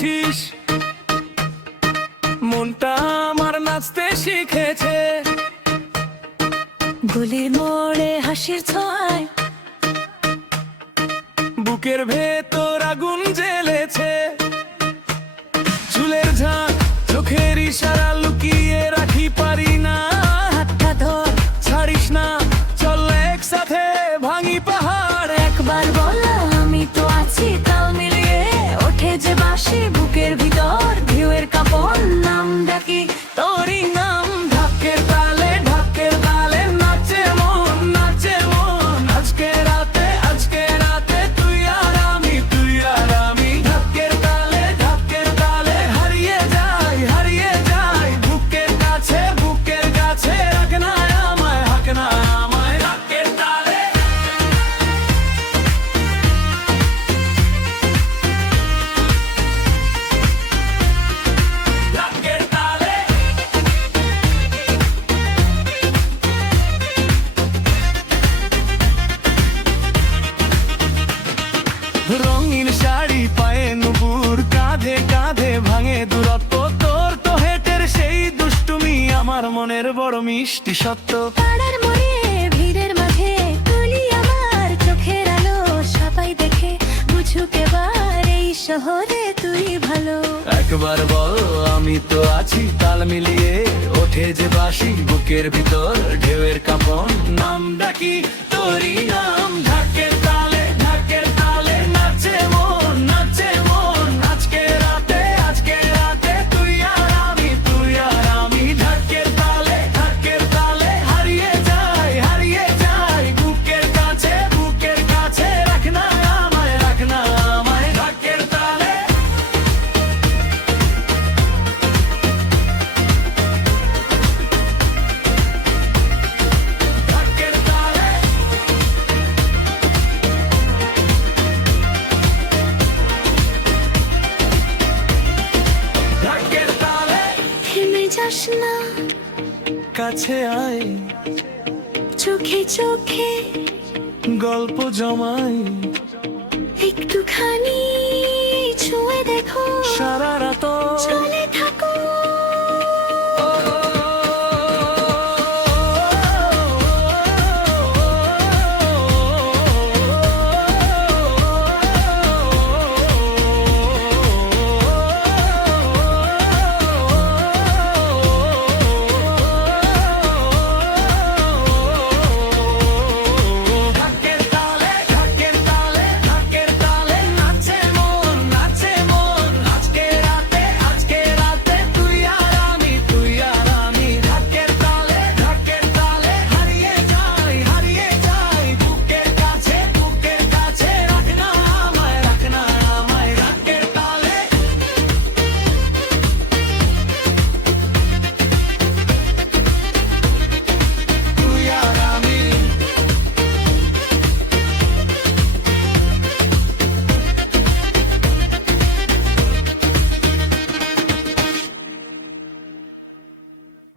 বুঝেছিস, মনটা আমার নাচতে শিখেছে। গলির মোড়ে হাসির ছোঁয়ায় বুকের ভেতর আগুন জ্বেলেছে। চুলের ঝাঁক, চোখের ইশারা লুকিয়ে রাখি পারি না। হাতটা ধর, ছাড়িস না, চল একসাথে ভাঙি পাহাড়। একবার বলা আমি তো আছি, তাল মিলিয়ে ওঠে যে বাঁশি বুকের ভিতর। ঢেউয়ের কাঁপন, নাম ডাকি তোরই নাম। ঢাকের তালে, ঢাকের তালে নাচে মন, নাচে মন। আজকে রাতে তুই আর আমি, তুই আর আমি। ঢাকের তালে হারিয়ে যাই, হারিয়ে যাই। বুকের কাছে রাখ না আমায়, হাক না আমায়। ঢাকের তালে, ঢাকের তালে। রঙিন শাড়ি পায়ে নুপুর, কাঁধে কাঁধে ভাঙে দূরত্ব। তোর তো হেটের সেই দুষ্টুমি আমার মনের বড় মিষ্টি সত্য। পাড়ার মোড়ে ভিড়ের মাঝে তুলি আমার চোখের আলো। সবাই দেখে বুঝুক এবার এই শহরে তুই ভালো। একবার বল আমি তো আছি, তাল মিলিয়ে ওঠে যে বাঁশি বুকের ভিতর। ঢেউয়ের কাঁপন, নাম ডাকি তোরই নাম। ঢাকের তালে, ঢাকের তালে নাচে মন, নাচে মন। আজকে রাতে তুই আর আমি, তুই আর আমি। ঢাকের তালে হারিয়ে যাই, হারিয়ে যাই। বুকের কাছে রাখ না আমায়, রাখ না আমায়। ঢাকের তালে, ঢাকের তালে। ঢাকের তালে, থেমে যাস না, কাছে আয়, চোখে চোখে গল্প জমাই। একটুখানি ছুঁয়ে দেখো। সারা